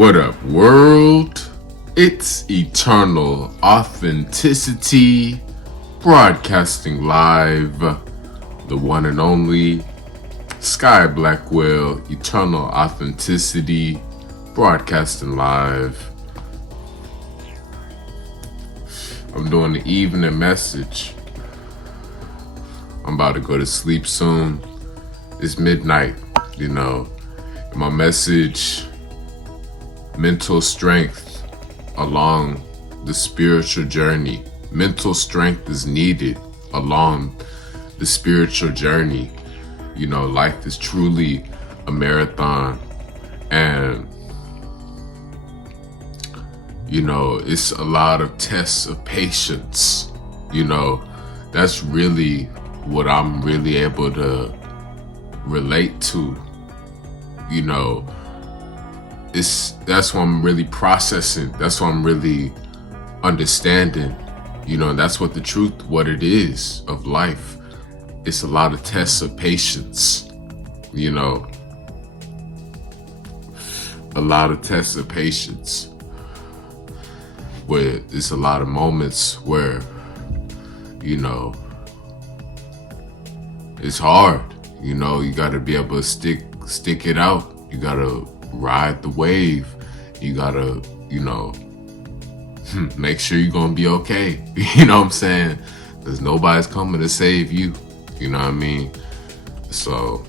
What up, world? It's Eternal Authenticity, broadcasting live, the one and only Sky Blackwell, Eternal Authenticity, broadcasting live. I'm doing the evening message. I'm about to go to sleep soon. It's midnight, My message, mental strength along the spiritual journey. Mental strength is needed along the spiritual journey. Life is truly a marathon, and it's a lot of tests of patience. That's really what I'm really able to relate to. That's what I'm really processing. That's what I'm really understanding. That's what the truth, what it is of life. It's a lot of tests of patience. A lot of tests of patience. Where it's a lot of moments where, it's hard. You gotta be able to stick it out. You gotta ride the wave. You gotta, make sure you're gonna be okay. You know what I'm saying? Because nobody's coming to save you. You know what I mean? So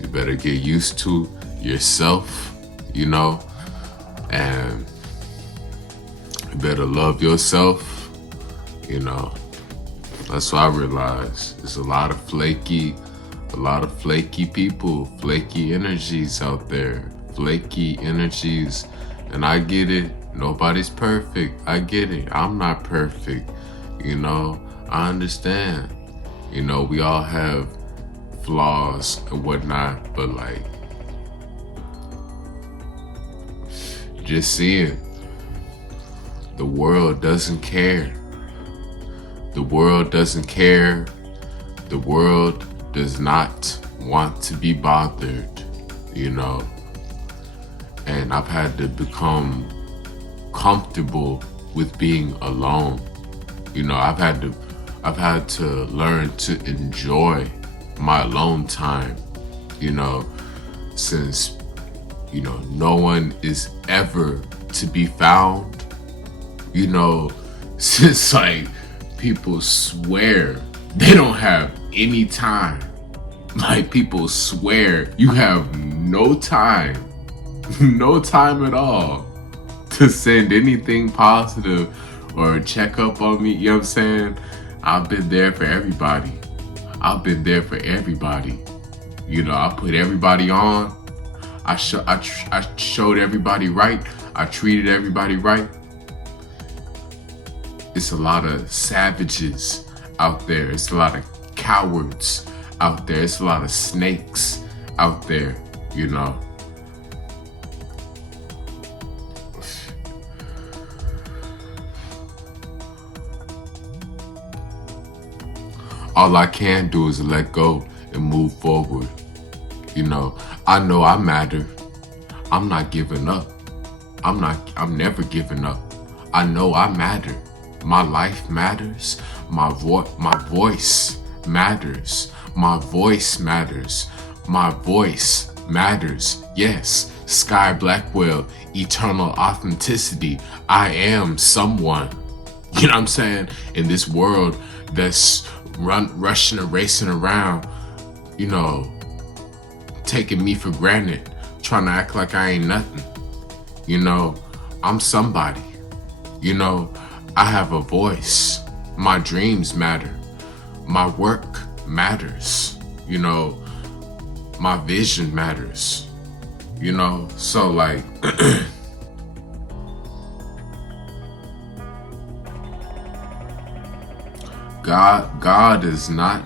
you better get used to yourself, and you better love yourself. That's what I realized. There's a lot of flaky people, flaky energies out there. Flaky energies. And I get it. Nobody's perfect. I get it. I'm not perfect. I understand. We all have flaws and whatnot, but just seeing the world doesn't care. The world doesn't care. The world does not want to be bothered, and I've had to become comfortable with being alone. I've had to learn to enjoy my alone time, since no one is ever to be found, since people swear they don't have any time. People swear you have no time at all to send anything positive or check up on me. You know what I'm saying? I've been there for everybody. I put everybody on. I showed everybody right. I treated everybody right. It's a lot of savages out there. It's a lot of cowards out there. It's a lot of snakes out there, All I can do is let go and move forward. I know I matter. I'm not giving up. I'm never giving up. I know I matter. My life matters. My voice matters. My voice matters. My voice matters. Yes, Sky Blackwell, Eternal Authenticity. I am someone. You know what I'm saying? In this world that's rushing and racing around, taking me for granted, trying to act like I ain't nothing. I'm somebody. I have a voice. My dreams matter. My work matters. My vision matters. So God is not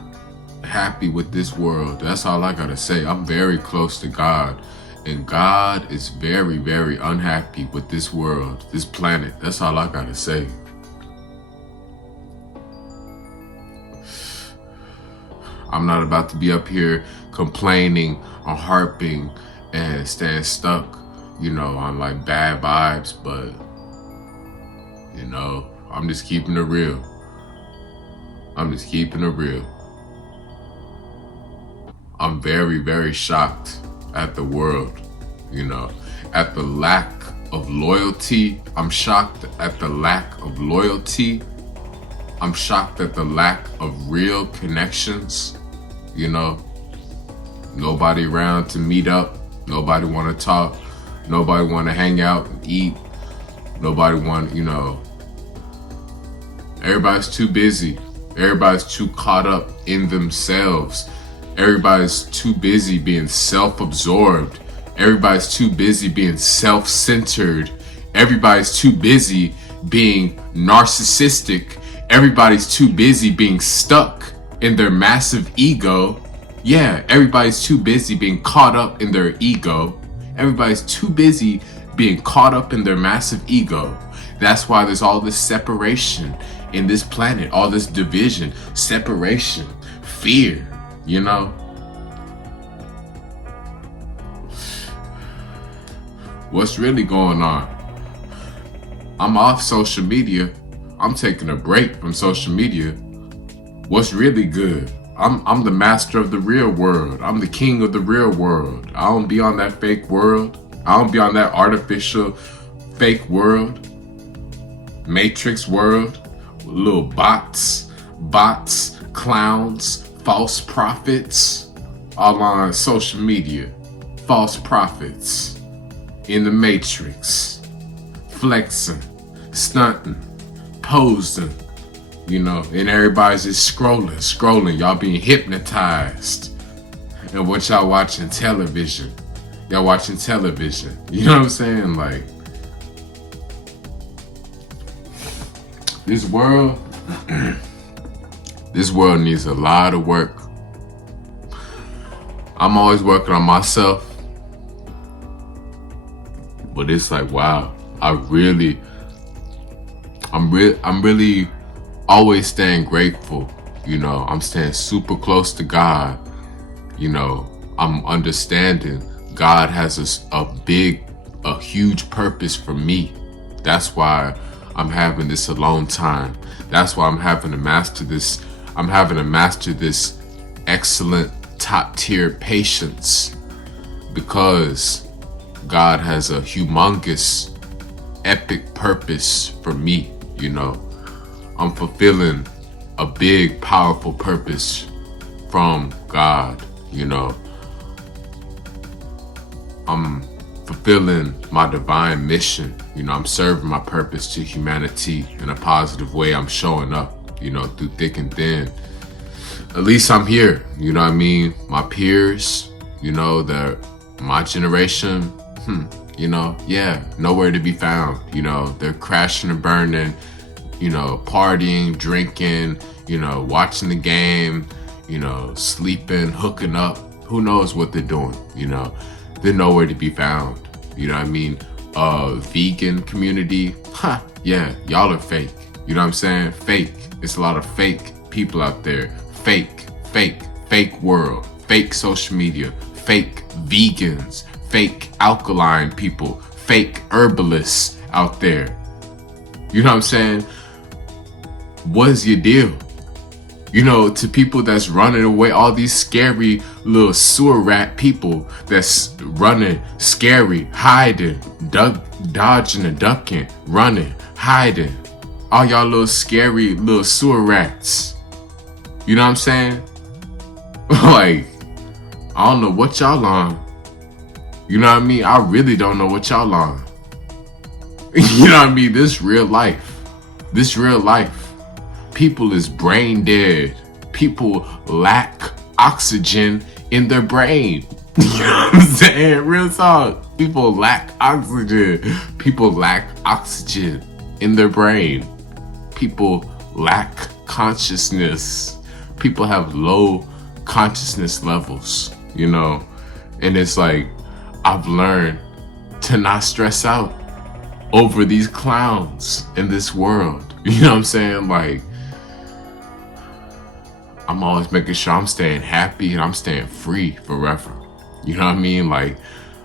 happy with this world. That's all I gotta say. I'm very close to God, and God is very, very unhappy with this world, this planet. That's all I gotta say. I'm not about to be up here complaining or harping and staying stuck on like bad vibes, but I'm just keeping it real. I'm just keeping it real. I'm very, very shocked at the world, at the lack of loyalty. I'm shocked at the lack of loyalty. I'm shocked at the lack of real connections, Nobody around to meet up. Nobody want to talk. Nobody want to hang out and eat. Nobody want, everybody's too busy. Everybody's too caught up in themselves. Everybody's too busy being self-absorbed. Everybody's too busy being self-centered. Everybody's too busy being narcissistic. Everybody's too busy being stuck in their massive ego. Yeah, everybody's too busy being caught up in their ego. Everybody's too busy being caught up in their massive ego. That's why there's all this separation in this planet, all this division, separation, fear, What's really going on? I'm off social media. I'm taking a break from social media. What's really good? I'm the master of the real world. I'm the king of the real world. I don't be on that fake world. I don't be on that artificial fake world. Matrix world. Little bots, clowns, false prophets. All on social media. False prophets. In the matrix. Flexing. Stunting. Posing. And everybody's just scrolling. Y'all being hypnotized. And what y'all watching television. Y'all watching television. You know what I'm saying? Like, this world needs a lot of work. I'm always working on myself. But it's like, wow, I'm really always staying grateful. I'm staying super close to God. I'm understanding God has a huge purpose for me. That's why I'm having this alone time. That's why I'm having to master this. I'm having to master this excellent top tier patience, because God has a humongous, epic purpose for me. I'm fulfilling a big, powerful purpose from God. I'm fulfilling my divine mission. I'm serving my purpose to humanity in a positive way. I'm showing up, through thick and thin. At least I'm here, My peers, my generation, nowhere to be found. They're crashing and burning, partying, drinking, watching the game, sleeping, hooking up. Who knows what they're doing, They're nowhere to be found. Vegan community, yeah, y'all are fake. You know what I'm saying? Fake. It's a lot of fake people out there. Fake world. Fake social media. Fake vegans. Fake alkaline people. Fake herbalists out there. You know what I'm saying? What is your deal? To people that's running away, all these scary little sewer rat people that's running, scary, hiding, dodging and ducking, running, hiding. All y'all little scary little sewer rats. You know what I'm saying? Like, I don't know what y'all on. You know what I mean? I really don't know what y'all on. You know what I mean? This real life. People is brain dead. People lack oxygen in their brain. You know what I'm saying? Real talk. People lack oxygen. People lack oxygen in their brain. People lack consciousness. People have low consciousness levels, And it's like, I've learned to not stress out over these clowns in this world. You know what I'm saying? Like, I'm always making sure I'm staying happy and I'm staying free forever. You know what I mean? Like,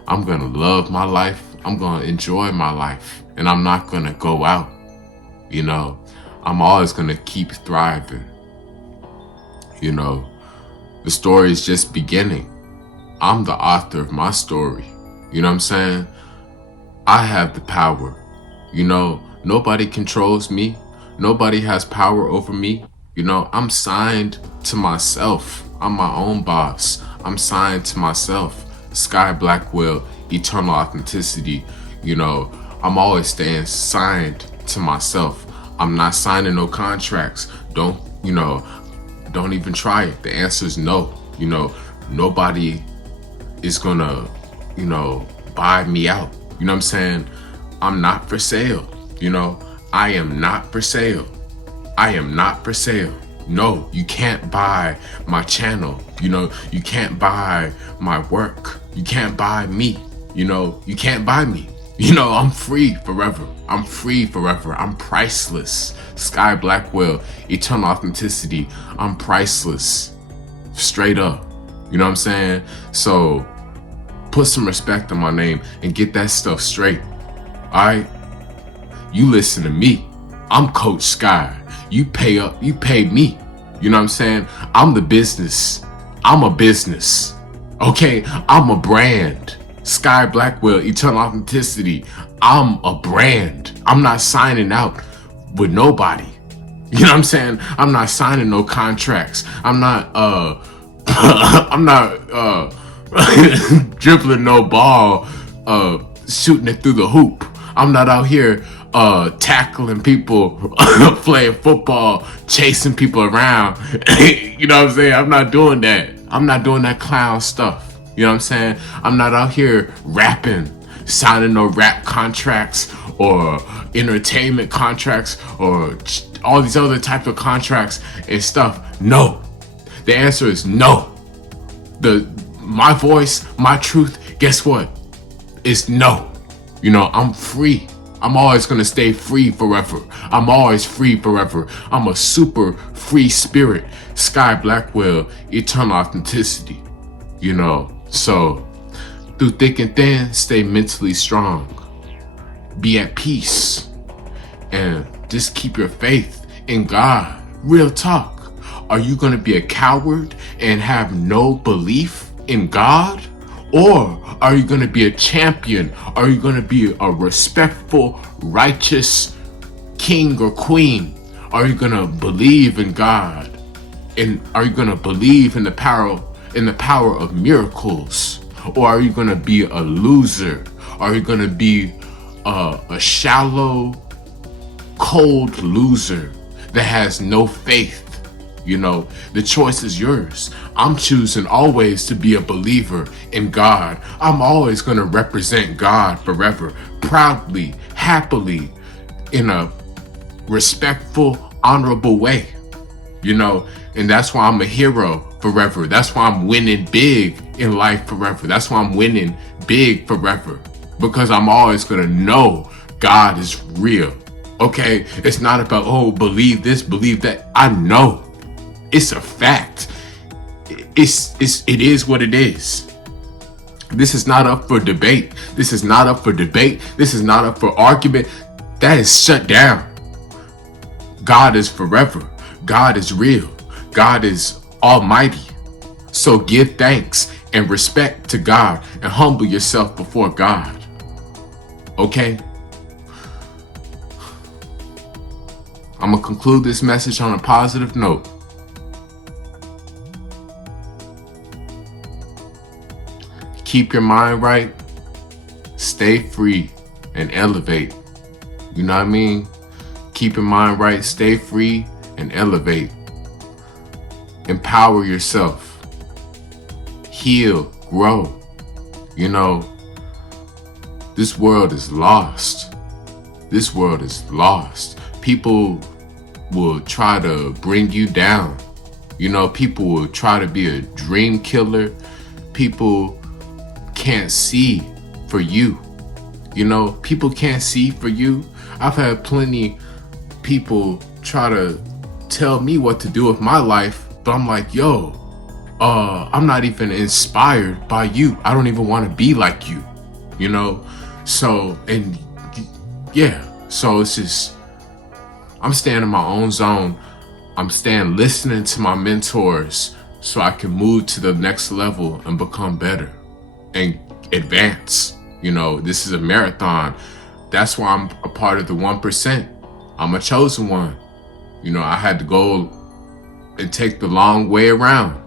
I'm gonna love my life I'm going to enjoy my life, and I'm not going to go out. You know, I'm always going to keep thriving. You know, the story is just beginning. I'm the author of my story. You know what I'm saying? I have the power. You know, nobody controls me. Nobody has power over me. You know, I'm signed to myself. I'm my own boss. I'm signed to myself. Sky Blackwell, eternal authenticity. You know, I'm always staying signed to myself. I'm not signing no contracts. Don't even try it. The answer is no. You know, nobody is gonna, buy me out. You know what I'm saying? I'm not for sale. You know, I am not for sale. I am not for sale. No, you can't buy my channel. You know, you can't buy my work. You can't buy me. You know, you can't buy me. You know, I'm free forever. I'm free forever. I'm priceless. Sky Blackwell, eternal authenticity. I'm priceless. Straight up. You know what I'm saying? So put some respect on my name and get that stuff straight. All right? You listen to me. I'm Coach Sky. You pay me. You know what I'm saying? I'm the business. I'm a business. Okay? I'm a brand. Sky Blackwell, eternal authenticity. I'm a brand. I'm not signing out with nobody. You know what I'm saying? I'm not signing no contracts. I'm not dribbling no ball, shooting it through the hoop. I'm not out here tackling people, playing football, chasing people around. You know what I'm saying? I'm not doing that. I'm not doing that clown stuff. You know what I'm saying? I'm not out here rapping, signing no rap contracts or entertainment contracts or all these other types of contracts and stuff. No. The answer is no. My voice, my truth, guess what? It's no. You know, I'm free. I'm always going to stay free forever. I'm always free forever. I'm a super free spirit. Sky Blackwell, eternal authenticity. You know, so through thick and thin, stay mentally strong. Be at peace. And just keep your faith in God. Real talk. Are you going to be a coward and have no belief in God? Or are you going to be a champion? Are you going to be a respectful, righteous king or queen? Are you going to believe in God? And are you going to believe in the power of miracles? Or are you going to be a loser? Are you going to be a shallow, cold loser that has no faith? You know, the choice is yours. I'm choosing always to be a believer in God. I'm always going to represent God forever, proudly, happily, in a respectful, honorable way. You know, and that's why I'm a hero forever. That's why I'm winning big in life forever. That's why I'm winning big forever. Because I'm always going to know God is real. Okay? It's not about, oh, believe this, believe that. I know. It's a fact. It is what it is. This is not up for debate. This is not up for debate. This is not up for argument. That is shut down. God is forever. God is real. God is almighty. So give thanks and respect to God and humble yourself before God. Okay? I'm going to conclude this message on a positive note. Keep your mind right, stay free, and elevate. You know what I mean? Keep your mind right, stay free, and elevate. Empower yourself. Heal, grow. You know, this world is lost. This world is lost. People will try to bring you down. You know, people will try to be a dream killer. People can't see for you. You know, people can't see for you. I've had plenty people try to tell me what to do with my life, but I'm like, yo, I'm not even inspired by you. I don't even want to be like you. You know, So, and yeah, so it's just, I'm staying in my own zone. I'm staying listening to my mentors so I can move to the next level and become better and advance. You know, this is a marathon. That's why I'm a part of the 1%. I'm a chosen one. You know, I had to go and take the long way around.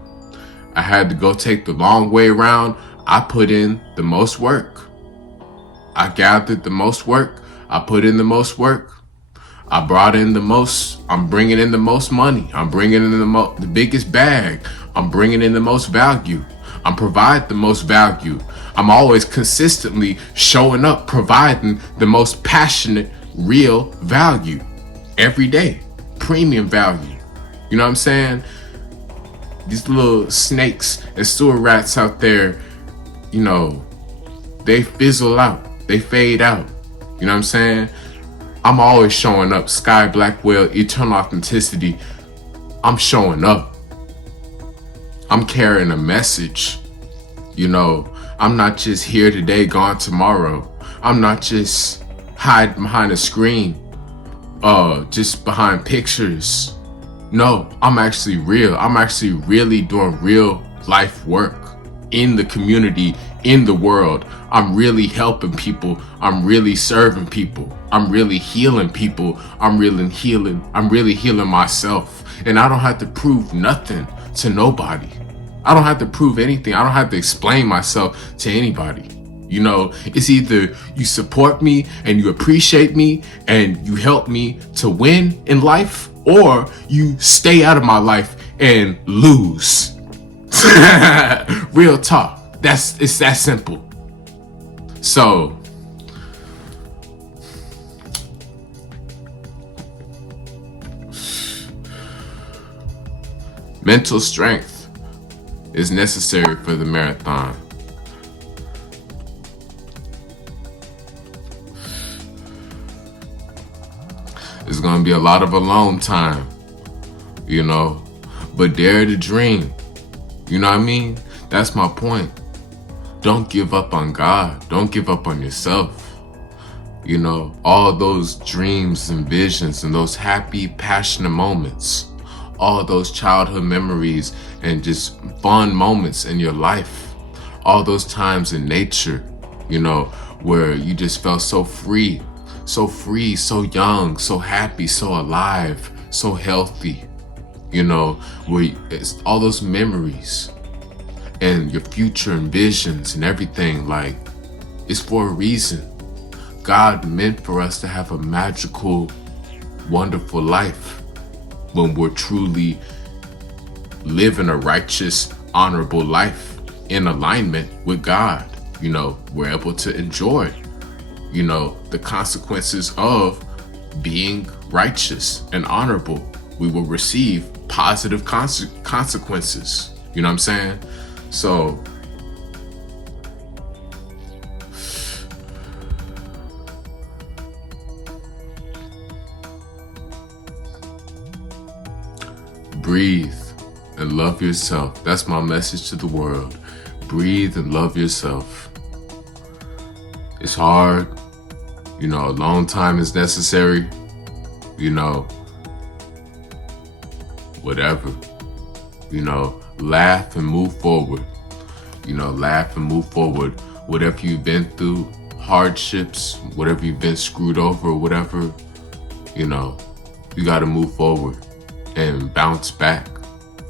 I had to go take the long way around. I put in the most work. I gathered the most work. I put in the most work. I brought in the most. I'm bringing in the most money. I'm bringing in the biggest bag. I'm bringing in the most value. I'm providing the most value. I'm always consistently showing up, providing the most passionate, real value every day. Premium value. You know what I'm saying? These little snakes and sewer rats out there, you know, they fizzle out. They fade out. You know what I'm saying? I'm always showing up. Sky, Blackwell, eternal authenticity. I'm showing up. I'm carrying a message. You know, I'm not just here today, gone tomorrow. I'm not just hiding behind a screen, just behind pictures. No, I'm actually real. I'm actually really doing real life work in the community, in the world. I'm really helping people. I'm really serving people. I'm really healing people. I'm really healing myself. And I don't have to prove nothing to nobody. I don't have to prove anything. I don't have to explain myself to anybody. You know, it's either you support me and you appreciate me and you help me to win in life, or you stay out of my life and lose. Real talk. It's that simple. So mental strength is necessary for the marathon. There's gonna be a lot of alone time, you know, but dare to dream. You know what I mean? That's my point. Don't give up on God. Don't give up on yourself. You know, all those dreams and visions and those happy, passionate moments, all those childhood memories and just fun moments in your life, all those times in nature, you know, where you just felt so free, so young, so happy, so alive, so healthy, you know, where it's all those memories and your future and visions and everything, like, it's for a reason. God meant for us to have a magical, wonderful life when we're truly living a righteous, honorable life in alignment with God. You know, we're able to enjoy, you know, the consequences of being righteous and honorable. We will receive positive consequences. You know what I'm saying? So breathe and love yourself. That's my message to the world. Breathe and love yourself. It's hard. You know, a long time is necessary. You know, whatever. You know, laugh and move forward. You know, laugh and move forward. Whatever you've been through, hardships, whatever you've been screwed over, whatever, you know, you got to move forward and bounce back.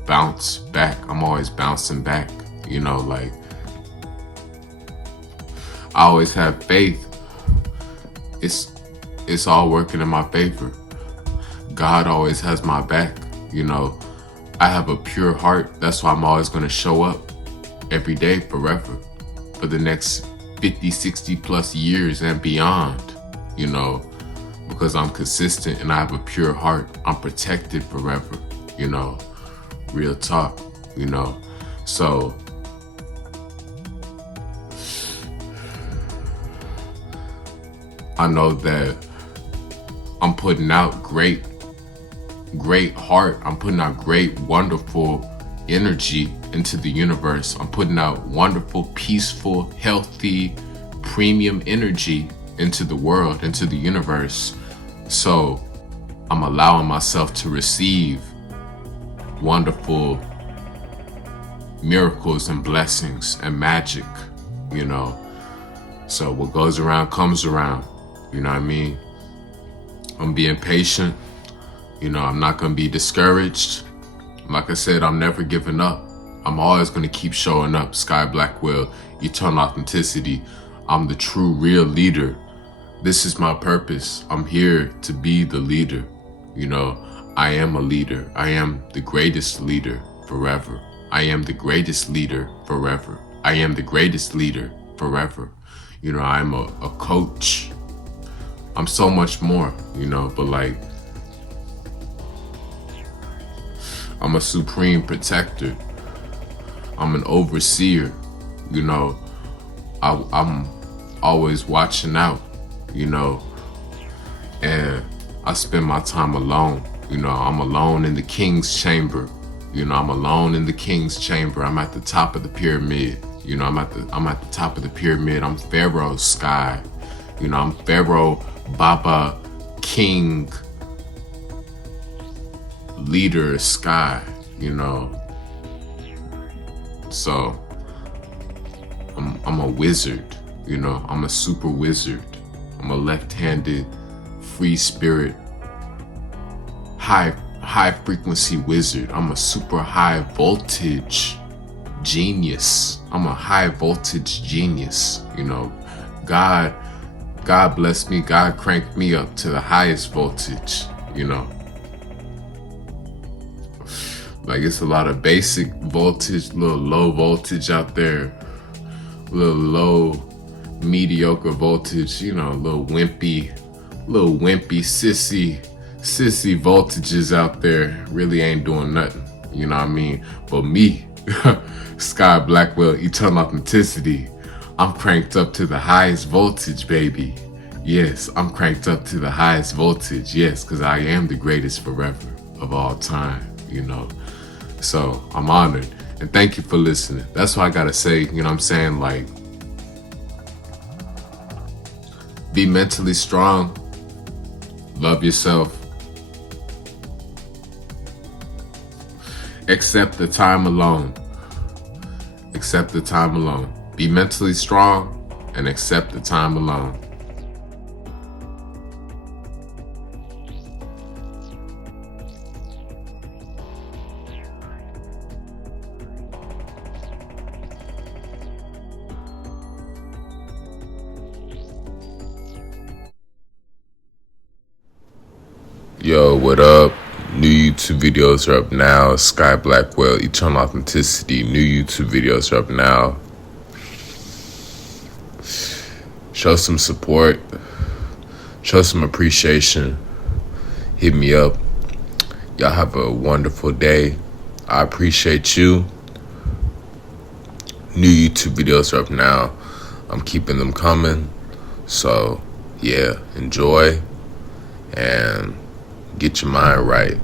Bounce back. I'm always bouncing back. You know, like, I always have faith. It's all working in my favor. God always has my back. You know, I have a pure heart. That's why I'm always going to show up every day, forever, for the next 50, 60 plus years and beyond, you know, because I'm consistent and I have a pure heart. I'm protected forever, you know, real talk, you know. So I know that I'm putting out great heart. I'm putting out great, wonderful energy into the universe. I'm putting out wonderful, peaceful, healthy, premium energy into the world, into the universe. So I'm allowing myself to receive wonderful miracles and blessings and magic, you know. So what goes around comes around, you know what I mean? I'm being patient, you know, I'm not gonna be discouraged. Like I said, I'm never giving up. I'm always gonna keep showing up. Sky Blackwell, eternal authenticity. I'm the true, real leader. This is my purpose. I'm here to be the leader. You know, I am a leader. I am the greatest leader forever. I am the greatest leader forever. I am the greatest leader forever. You know, I'm a coach. I'm so much more, you know, but like, I'm a supreme protector. I'm an overseer, you know. I'm always watching out, you know, and I spend my time alone. You know, I'm alone in the king's chamber. You know, I'm alone in the king's chamber. I'm at the top of the pyramid. You know, I'm at the top of the pyramid. I'm Pharaoh Sky. You know, I'm Pharaoh Baba King Leader Sky, you know. So I'm a wizard, you know. I'm a super wizard. I'm a left-handed free spirit high frequency wizard. I'm a super high voltage genius. I'm a high voltage genius, you know. God bless me. God cranked me up to the highest voltage, you know. Like, it's a lot of basic voltage, little low voltage out there, little low mediocre voltage, you know, little wimpy sissy voltages out there really ain't doing nothing, you know what I mean? But me, Sky Blackwell, eternal authenticity, I'm cranked up to the highest voltage, baby. Yes, I'm cranked up to the highest voltage, yes, because I am the greatest forever of all time, you know. So I'm honored, and thank you for listening. That's what I gotta say, you know what I'm saying? Like, be mentally strong, love yourself, accept the time alone. Accept the time alone. Be mentally strong and accept the time alone. Yo, what up? New YouTube videos are up now. Sky Blackwell, eternal authenticity. New YouTube videos are up now. Show some support. Show some appreciation. Hit me up. Y'all have a wonderful day. I appreciate you. New YouTube videos are up now. I'm keeping them coming. So, yeah, enjoy and get your mind right.